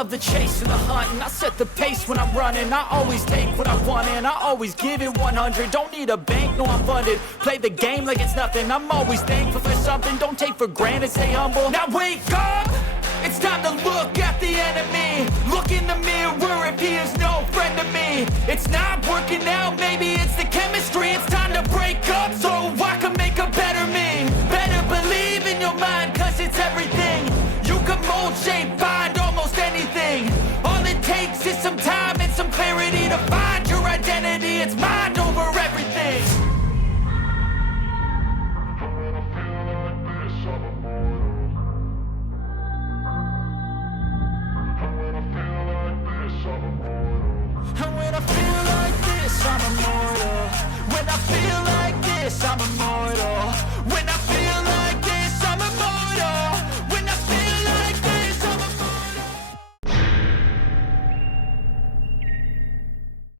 love the chase and the hunt, and I set the pace when I'm running. I always take what I want and I always give it 100. Don't need a bank, no I'm funded. Play the game like it's nothing. I'm always thankful for something. Don't take for granted, stay humble. Now wake up! It's time to look at the enemy. Look in the mirror if he is no friend to me. It's not working out, maybe it's the chemistry. It's time to break up so I can make a better me. Better believe in your mind, cause it's everything. You can mold, shape, find almost anything. All it takes is some time and some clarity to find your identity. It's mine.